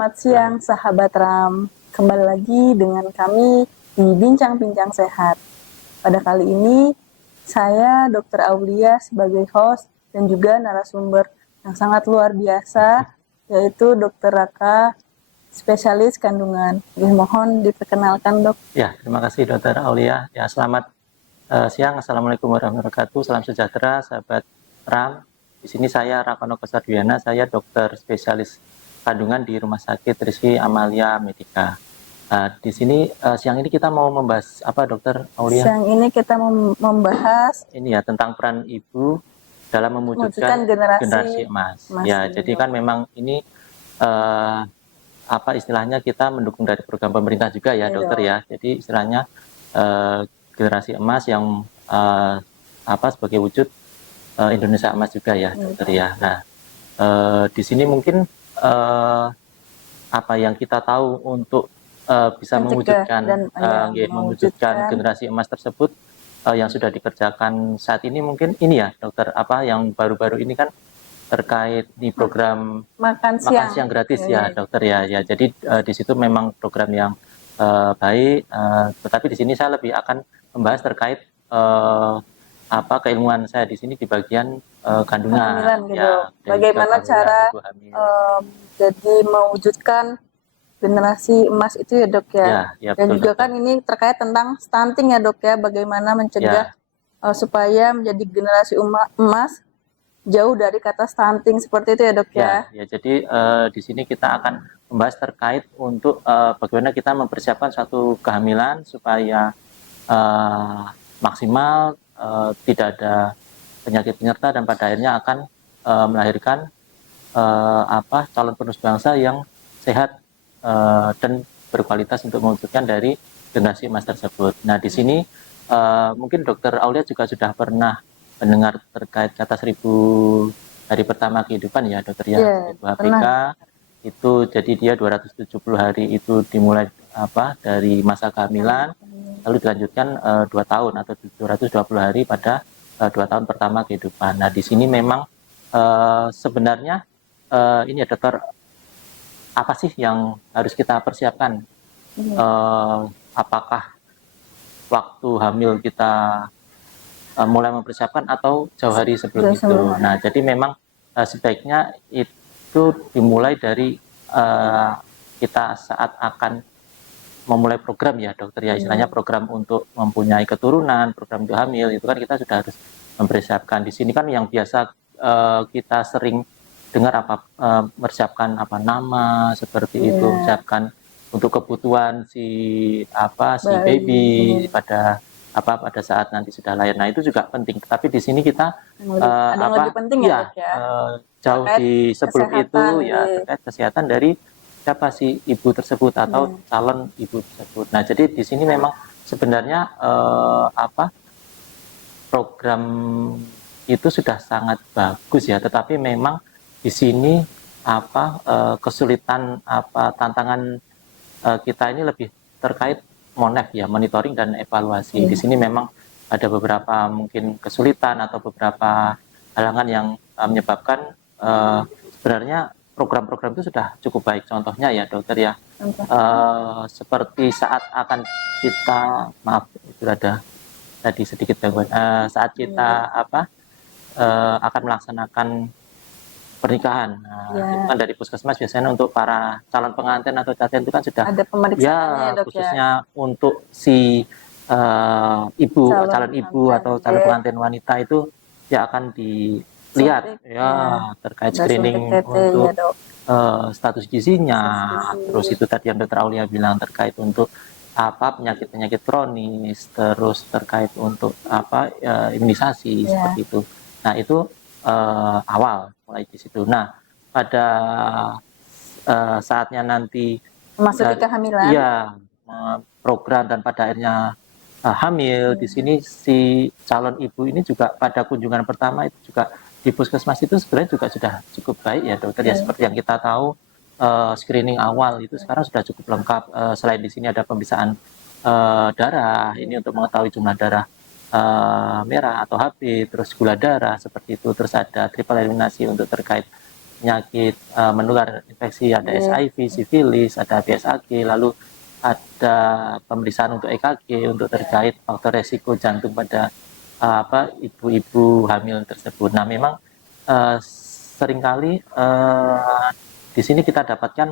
Selamat siang sahabat Ram, kembali lagi dengan kami di Bincang-Bincang Sehat. Pada kali ini saya Dr. Aulia sebagai host dan juga narasumber yang sangat luar biasa, yaitu Dr. Raka, spesialis kandungan. Mohon diperkenalkan, Dok. Ya, terima kasih Dr. Aulia. Ya, selamat siang. Assalamualaikum warahmatullahi wabarakatuh. Salam sejahtera sahabat Ram. Di sini saya Rakono Kesardiana, saya dokter spesialis kandungan di Rumah Sakit Rizky Amalia Medika. Di sini siang ini kita mau membahas apa, Dokter Aulia? Siang ini kita membahas ini ya tentang peran ibu dalam mewujudkan generasi emas. Ya, jadi kan memang ini apa istilahnya, kita mendukung dari program pemerintah juga ya, dokter ya. Jadi istilahnya generasi emas yang apa sebagai wujud Indonesia emas juga ya, dokter ya. Nah, di sini mungkin apa yang kita tahu untuk bisa mewujudkan generasi emas tersebut yang sudah dikerjakan saat ini, mungkin ini ya, dokter, apa yang baru-baru ini kan terkait di program makan siang gratis ya, dokter ya. Ya, jadi di situ memang program yang baik, tetapi di sini saya lebih akan membahas terkait apa keilmuan saya di sini di bagian kandungan, gitu. Ya, bagaimana cara jadi mewujudkan generasi emas itu ya, Dok ya. Ya, dan betul, juga dokter. Kan ini terkait tentang stunting ya, Dok ya, bagaimana mencegah supaya menjadi generasi emas jauh dari kata stunting seperti itu ya, Dok ya. Ya, jadi di sini kita akan membahas terkait untuk bagaimana kita mempersiapkan suatu kehamilan supaya maksimal, tidak ada penyakit penyerta, dan pada akhirnya akan melahirkan apa calon penerus bangsa yang sehat dan berkualitas untuk mewujudkan dari generasi emas tersebut. Nah, di sini mungkin Dokter Aulia juga sudah pernah mendengar terkait kata 1000 hari pertama kehidupan ya, dokter ya. 1000 HPK itu, jadi dia 270 hari itu dimulai apa dari masa kehamilan, lalu dilanjutkan 2 tahun atau 220 hari pada 2 tahun pertama kehidupan. Nah, di sini memang sebenarnya ini ya, dokter, apa sih yang harus kita persiapkan? Apakah waktu hamil kita mulai mempersiapkan atau jauh hari sebelum itu? Nah, jadi memang sebaiknya itu dimulai dari kita saat akan memulai program ya, dokter ya, istilahnya program untuk mempunyai keturunan, program untuk hamil, itu kan kita sudah harus mempersiapkan. Di sini kan yang biasa kita sering dengar apa, mempersiapkan apa nama seperti itu, siapkan untuk kebutuhan si baby pada saat nanti sudah lahir. Nah, itu juga penting. Tapi di sini kita lebih penting jauh di sebelum itu ya, terkait kesehatan dari siapa sih ibu tersebut atau calon ibu tersebut. Nah, jadi di sini memang sebenarnya program itu sudah sangat bagus ya, tetapi memang di sini kesulitan tantangan kita ini lebih terkait monef ya, monitoring dan evaluasi. Di sini memang ada beberapa mungkin kesulitan atau beberapa halangan yang menyebabkan sebenarnya program-program itu sudah cukup baik. Contohnya ya, dokter ya, seperti saat akan kita, maaf itu ada tadi sedikit gangguan, saat kita akan melaksanakan pernikahan. Nah, itu kan dari puskesmas biasanya untuk para calon pengantin atau calon itu kan sudah ada pemeriksaannya, ya, khususnya untuk si calon ibu atau calon pengantin wanita itu ya akan dilihat terkait screening untuk status gizinya, terus itu tadi yang dokter Aulia bilang terkait untuk penyakit-penyakit kronis, terus terkait untuk imunisasi seperti itu. Nah, itu awal mulai di situ. Nah, pada saatnya nanti masuk ke kehamilan, program dan pada akhirnya hamil, di sini si calon ibu ini juga pada kunjungan pertama itu juga di puskesmas itu sebenarnya juga sudah cukup baik ya, dokter ya. Seperti yang kita tahu, screening awal itu sekarang sudah cukup lengkap. Selain di sini ada pemeriksaan darah, ini untuk mengetahui jumlah darah merah atau HB, terus gula darah seperti itu, terus ada triple eliminasi untuk terkait penyakit menular infeksi, ada Iya. SIV, sifilis, ada BSAG, lalu ada pemeriksaan untuk EKG untuk terkait faktor resiko jantung pada ibu-ibu hamil tersebut. Nah, memang seringkali di sini kita dapatkan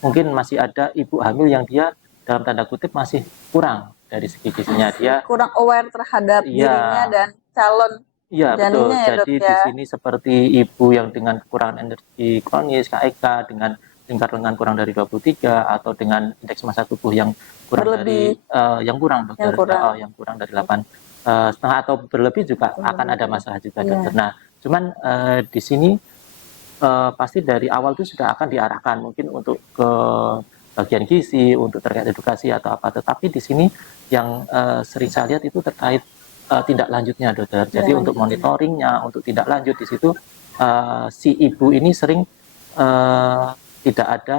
mungkin masih ada ibu hamil yang dia dalam tanda kutip masih kurang dari segi gizinya. Dia Kurang aware terhadap dirinya ya, dan calon iya betul. janinnya ya dok Jadi di ya. sini seperti ibu yang dengan kekurangan energi kronis (KEK) dengan lingkar lengan kurang dari 23 atau dengan indeks massa tubuh yang kurang dari Berlebih, yang kurang dokter, yang kurang. yang kurang dari 8 setengah atau berlebih juga akan ada masalah juga dokter. Iya. Nah, cuman di sini pasti dari awal itu sudah akan diarahkan mungkin untuk ke bagian gizi, untuk terkait edukasi atau apa. Tetapi di sini yang sering saya lihat itu terkait tindak lanjutnya dokter. Jadi untuk monitoringnya, untuk tindak lanjut di situ si ibu ini sering tidak ada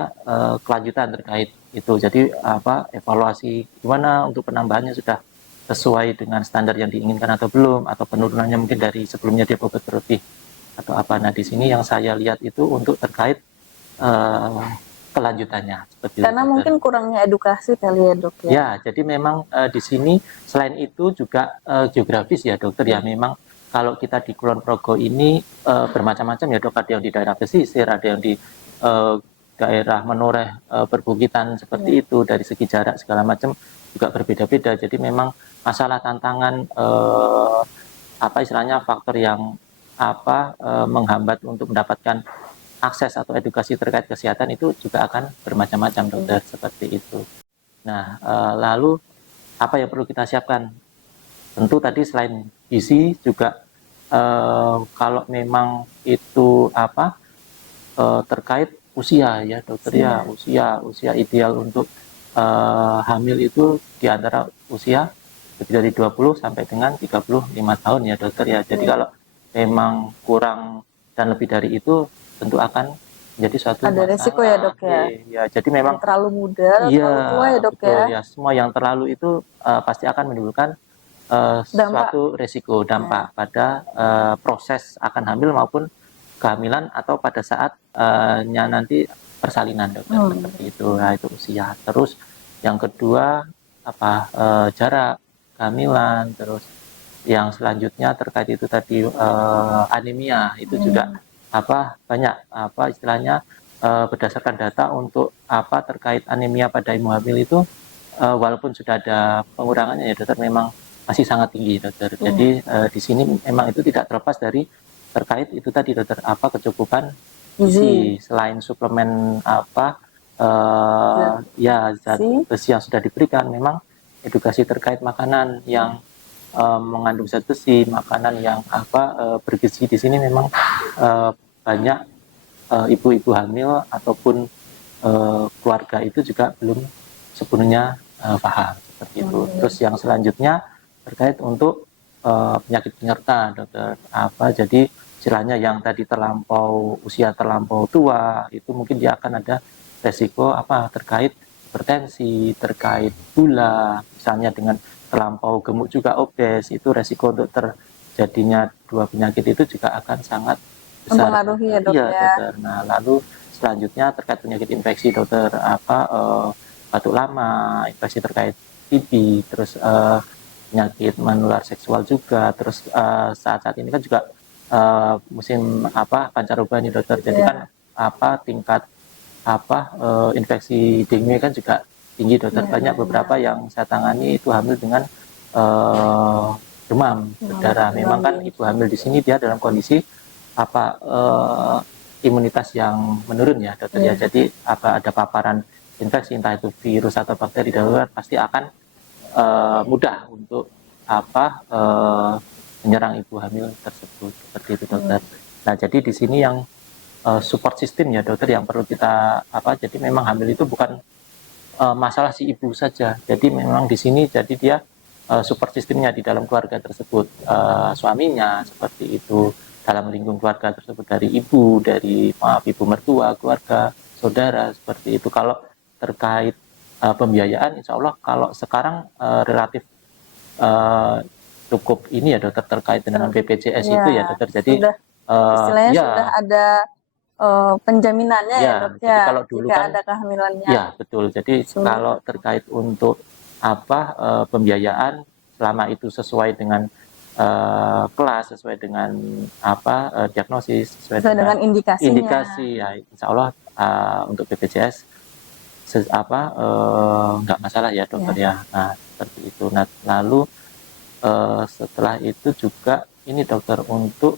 kelanjutan terkait itu. Jadi evaluasi gimana untuk penambahannya sudah sesuai dengan standar yang diinginkan atau belum, atau penurunannya mungkin dari sebelumnya dia bobot berlebih atau apa. Nah, di sini yang saya lihat itu untuk terkait kelanjutannya seperti Karena itu. mungkin kurangnya edukasi kali ya dok ya. Ya, jadi memang di sini selain itu juga geografis ya dokter ya. Memang kalau kita di Kulon Progo ini bermacam-macam ya dok. Ada yang di daerah pesisir, ada yang di daerah menoreh perbukitan seperti itu. Dari segi jarak segala macam juga berbeda-beda. Jadi memang masalah tantangan istilahnya faktor yang menghambat untuk mendapatkan akses atau edukasi terkait kesehatan itu juga akan bermacam-macam dokter seperti itu. Nah, lalu apa yang perlu kita siapkan? Tentu tadi selain gizi juga kalau memang itu terkait usia ya dokter ya, usia ideal untuk hamil itu di antara usia lebih dari 20 sampai dengan 35 tahun ya dokter ya. Jadi kalau memang kurang dan lebih dari itu tentu akan menjadi suatu Ada masalah. resiko ya dok ya. Ya, jadi memang terlalu muda, terlalu tua ya dok betul, ya. semua yang terlalu itu pasti akan menimbulkan suatu resiko dampak pada proses akan hamil maupun kehamilan atau pada saat nanti persalinan dokter seperti itu. Nah, itu usia. Terus yang kedua jarak kehamilan, terus yang selanjutnya terkait itu tadi anemia itu juga banyak istilahnya berdasarkan data untuk terkait anemia pada ibu hamil itu walaupun sudah ada pengurangannya ya dokter memang masih sangat tinggi dokter. Jadi di sini memang itu tidak terlepas dari terkait itu tadi dokter kecukupan gizi selain suplemen zat besi yang sudah diberikan, memang edukasi terkait makanan yang mengandung zat besi, makanan yang bergizi di sini memang banyak ibu-ibu hamil ataupun keluarga itu juga belum sepenuhnya paham seperti itu. Terus yang selanjutnya terkait untuk penyakit penyerta dokter jadi istilahnya yang tadi usia terlampau tua itu mungkin dia akan ada resiko terkait hipertensi, terkait gula, misalnya dengan terlampau gemuk juga obes, itu resiko untuk terjadinya dua penyakit itu juga akan sangat besar. Mempengaruhi ya dok ya. Dokter. Nah, lalu selanjutnya terkait penyakit infeksi dokter batuk lama, infeksi terkait TB, terus penyakit menular seksual juga, terus saat-saat ini kan juga musim pancaroba nih dokter, jadi kan tingkat infeksi dengue kan juga tinggi dokter. Banyak beberapa yang saya tangani itu hamil dengan demam berdarah. Memang kan ibu hamil di sini dia dalam kondisi imunitas yang menurun ya dokter ya. Jadi ada paparan infeksi entah itu virus atau bakteri darurat pasti akan mudah untuk menyerang ibu hamil tersebut seperti itu dokter. Nah, jadi di sini yang support system ya dokter yang perlu kita jadi memang hamil itu bukan masalah si ibu saja. Jadi memang di sini jadi dia support sistemnya di dalam keluarga tersebut, suaminya seperti itu, dalam lingkungan keluarga tersebut dari ibu, dari ibu mertua, keluarga, saudara seperti itu. Kalau terkait pembiayaan, insya Allah kalau sekarang relatif cukup ini ya dokter terkait dengan BPJS itu ya dokter. Jadi istilahnya sudah ada penjaminannya ya Ya, dok jadi ya, kalau dulu jika kan, ada kehamilannya ya betul. Jadi sulit. kalau terkait untuk pembiayaan, selama itu sesuai dengan kelas, sesuai dengan diagnosis, sesuai Sesuai dengan dengan indikasinya. indikasi, ya Insya Allah untuk BPJS nggak masalah ya dokter Ya. ya. Nah seperti itu. Nah lalu setelah itu juga ini dokter untuk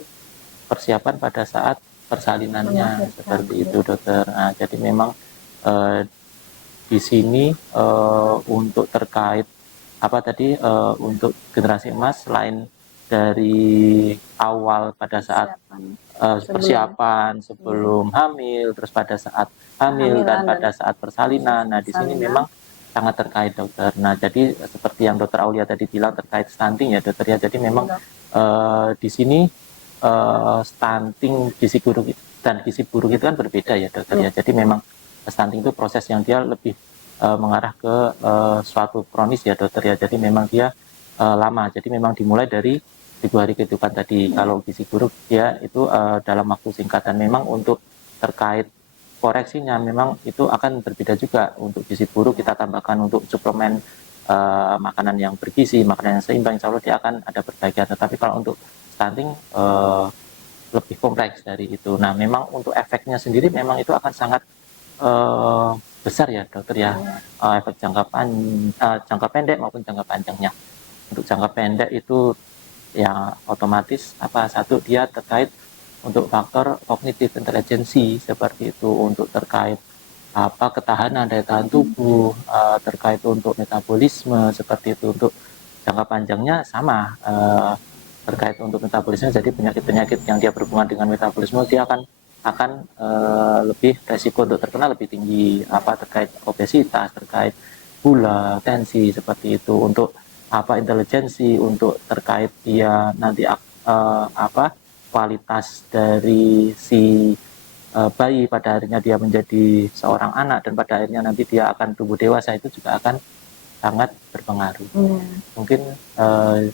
persiapan pada saat persalinannya Melahirkan, seperti ya. itu dokter. Nah, jadi memang eh, di sini untuk terkait untuk generasi emas, selain dari awal pada saat Persiapan sebelum persiapan ya, sebelum hamil, terus pada saat hamil dan kehamilan dan pada saat proses persalinan. Nah, di sini persalinan. memang sangat terkait dokter. Nah, jadi seperti yang dokter Aulia tadi bilang terkait stunting ya dokter ya. Jadi memang Dok. di sini stunting gizi buruk dan gizi buruk itu kan berbeda ya dokter Ya. ya. Jadi memang stunting itu proses yang dia lebih mengarah ke suatu kronis ya dokter ya. Jadi memang dia lama. Jadi memang dimulai dari 3 hari kehidupan tadi. Kalau gizi buruk dia itu dalam waktu singkat, dan memang untuk terkait koreksinya memang itu akan berbeda juga. Untuk gizi buruk kita tambahkan untuk suplemen makanan yang bergizi, makanan yang seimbang, insya Allah dia akan ada perbaikan. Tetapi kalau untuk stunting lebih kompleks dari itu. Nah memang untuk efeknya sendiri memang itu akan sangat besar ya dokter ya. Efek jangka pendek maupun jangka panjangnya. Untuk jangka pendek itu ya otomatis satu dia terkait untuk faktor cognitive intelligence seperti itu, untuk terkait ketahanan daya tahan tubuh, terkait untuk metabolisme seperti itu. Untuk jangka panjangnya sama, terkait untuk metabolisme, jadi penyakit-penyakit yang dia berhubungan dengan metabolisme dia akan lebih resiko untuk terkena lebih tinggi, terkait obesitas, terkait gula, tensi seperti itu. Untuk intelijensi, untuk terkait dia nanti kualitas dari si bayi pada akhirnya dia menjadi seorang anak, dan pada akhirnya nanti dia akan tumbuh dewasa, itu juga akan sangat berpengaruh. Mungkin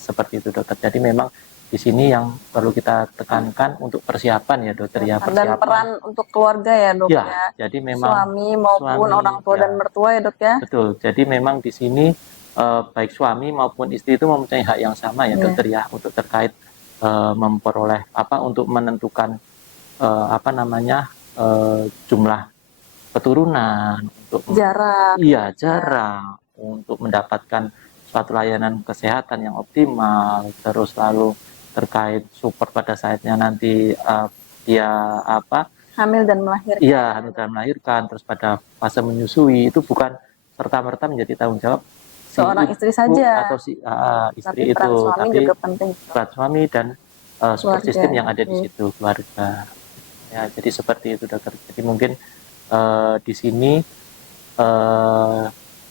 seperti itu dokter. Jadi memang di sini yang perlu kita tekankan untuk persiapan ya dokter ya, Dan persiapan. peran untuk keluarga ya dok Ya, ya. jadi memang Suami maupun suami, orang tua ya dan mertua ya dok ya. betul. Jadi memang di sini baik suami maupun istri itu mempunyai hak yang sama ya dokter ya, untuk terkait memperoleh untuk menentukan jumlah keturunan, untuk Jarak. jarak, untuk mendapatkan suatu layanan kesehatan yang optimal, terus lalu terkait support pada saatnya nanti dia Hamil dan melahirkan. Iya, hamil dan melahirkan, terus pada fase menyusui, itu bukan serta-merta menjadi tanggung jawab si Seorang istri ibu saja. atau si Tapi istri peran itu, suami tapi juga penting. peran suami dan support Keluarga. system yang ada di situ, keluarga. Ya, jadi seperti itu dokter. Jadi mungkin di sini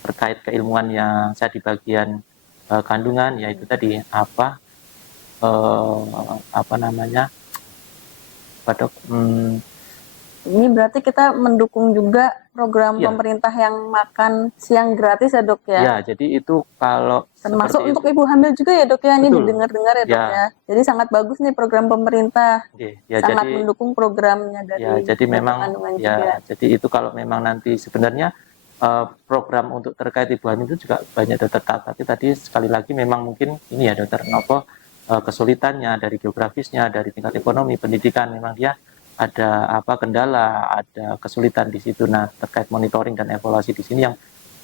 terkait keilmuan yang saya di bagian kandungan, yaitu tadi dok, Ini berarti kita mendukung juga program ya, pemerintah yang makan siang gratis ya dok ya. ya, jadi itu kalau Termasuk seperti untuk itu. ibu hamil juga ya dok ya. Ini Betul. didengar-dengar ya dok Ya. ya. Jadi sangat bagus nih program pemerintah. Ya, Sangat jadi mendukung programnya dari ya, jadi dokter memang kandungan ya, juga. jadi itu kalau memang nanti sebenarnya program untuk terkait ibu hamil itu juga banyak dokter, tapi tadi sekali lagi memang mungkin ini ya dokter Nopo, kesulitannya dari geografisnya, dari tingkat ekonomi, pendidikan, memang dia ada kendala, ada kesulitan di situ. Nah, terkait monitoring dan evaluasi di sini yang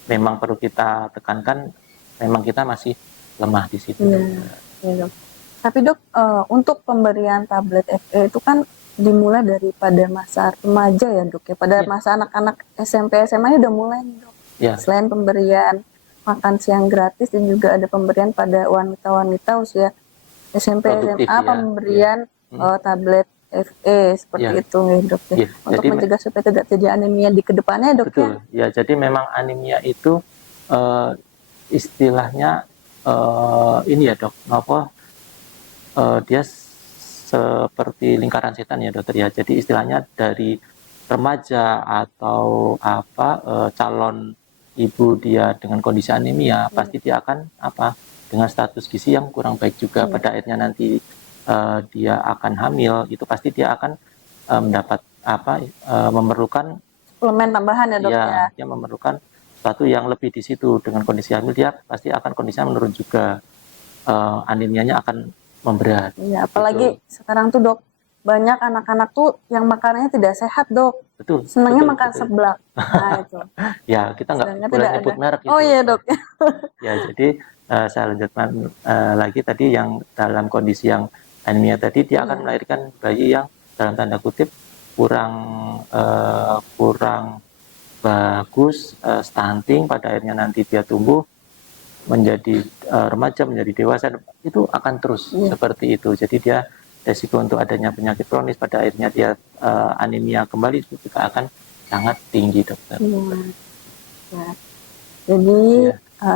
memang perlu kita tekankan, memang kita masih lemah di situ. Ya, dok. Tapi dok, untuk pemberian tablet FE itu kan dimulai daripada masa remaja ya dok ya. Pada masa anak-anak SMP SMA udah mulai nih dok. Selain pemberian makan siang gratis, dan juga ada pemberian pada wanita-wanita usia SMP produktif, SMA, pemberian tablet FE seperti itu ya dok ya. Untuk mencegah supaya tidak terjadi anemia di kedepannya dok. Betul ya. Jadi memang anemia itu istilahnya ini ya dok, dia seperti lingkaran setan ya dokter ya. Jadi istilahnya dari remaja atau calon ibu dia dengan kondisi anemia, pasti dia akan dengan status gizi yang kurang baik juga. Pada akhirnya nanti dia akan hamil, itu pasti dia akan mendapat memerlukan suplemen tambahan ya dok ya. ya, dia memerlukan sesuatu yang lebih di situ. Dengan kondisi hamil dia pasti akan kondisinya menurun juga, anemianya akan memberat. Iya, apalagi sekarang tuh dok, banyak anak-anak tuh yang makanannya tidak sehat dok. Betul, Senangnya betul, makan betul. seblak. Nah itu. Ya, kita nggak Sedangkan boleh tidak nyebut ada. merek Oh itu. iya dok. Ya, jadi saya lanjutkan lagi tadi yang dalam kondisi yang anemia tadi, dia akan Iya. melahirkan bayi yang dalam tanda kutip kurang bagus, stunting, pada akhirnya nanti dia tumbuh menjadi remaja, menjadi dewasa, itu akan terus seperti itu. Jadi dia resiko untuk adanya penyakit kronis, pada akhirnya dia anemia kembali, itu juga akan sangat tinggi, dokter. Ya. Jadi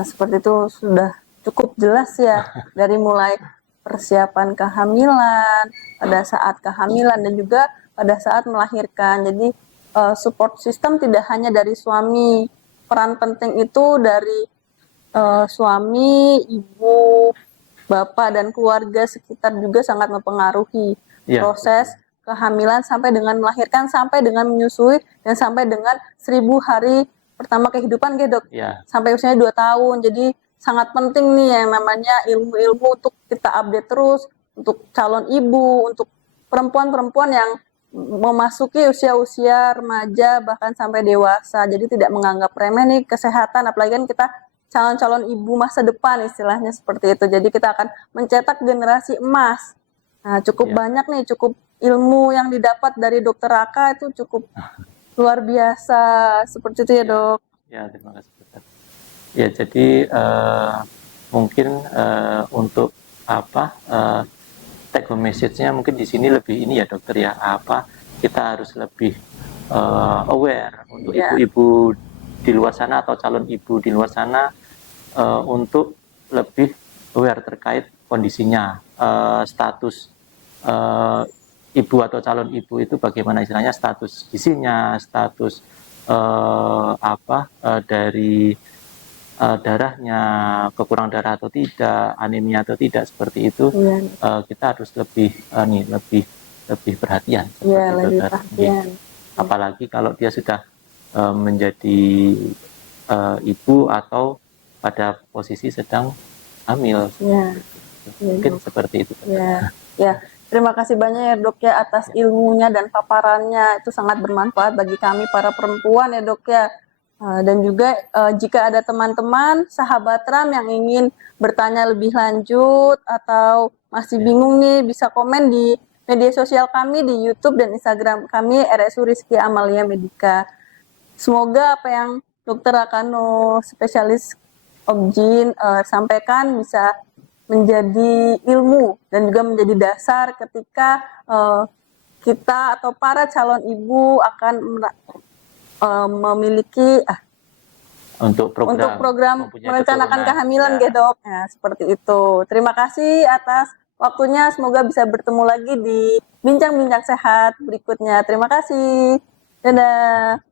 seperti itu sudah cukup jelas ya, dari mulai persiapan kehamilan, pada saat kehamilan, dan juga pada saat melahirkan. Jadi support system tidak hanya dari suami, peran penting itu dari suami, ibu, bapak, dan keluarga sekitar juga sangat mempengaruhi proses kehamilan sampai dengan melahirkan, sampai dengan menyusui, dan sampai dengan 1000 hari pertama kehidupan gitu dok. Sampai usianya 2 tahun. Jadi sangat penting nih yang namanya ilmu-ilmu untuk kita update terus, untuk calon ibu, untuk perempuan-perempuan yang memasuki usia-usia remaja bahkan sampai dewasa. Jadi tidak menganggap remeh nih kesehatan, apalagi kan kita calon-calon ibu masa depan, istilahnya seperti itu. Jadi kita akan mencetak generasi emas. Nah, cukup banyak nih, cukup ilmu yang didapat dari Dokter Raka itu cukup luar biasa, seperti itu ya dok. Ya, terima kasih dokter. Ya, jadi mungkin untuk take home message-nya mungkin di sini lebih ini ya dokter ya, kita harus lebih aware untuk ibu-ibu di luar sana atau calon ibu di luar sana, untuk lebih aware terkait kondisinya, status ibu atau calon ibu itu bagaimana, istilahnya status gizinya, status dari darahnya, kekurang darah atau tidak, anemia atau tidak, seperti itu. Kita harus lebih perhatian. Lebih perhatian. Apalagi kalau dia sudah menjadi ibu atau pada posisi sedang hamil. Mungkin seperti itu. Ya. Terima kasih banyak ya dok ya atas ilmunya dan paparannya, itu sangat bermanfaat bagi kami para perempuan ya dok ya. Dan juga jika ada teman-teman sahabat RAM yang ingin bertanya lebih lanjut atau masih bingung nih, bisa komen di media sosial kami di YouTube dan Instagram kami RSU Rizky Amalia Medika. Semoga apa yang Dokter Rakano, spesialis Obgyn, sampaikan bisa menjadi ilmu dan juga menjadi dasar ketika kita atau para calon ibu akan memiliki untuk program merencanakan kehamilan ya dok. Nah, seperti itu. Terima kasih atas waktunya, semoga bisa bertemu lagi di bincang-bincang sehat berikutnya. Terima kasih. Dadah.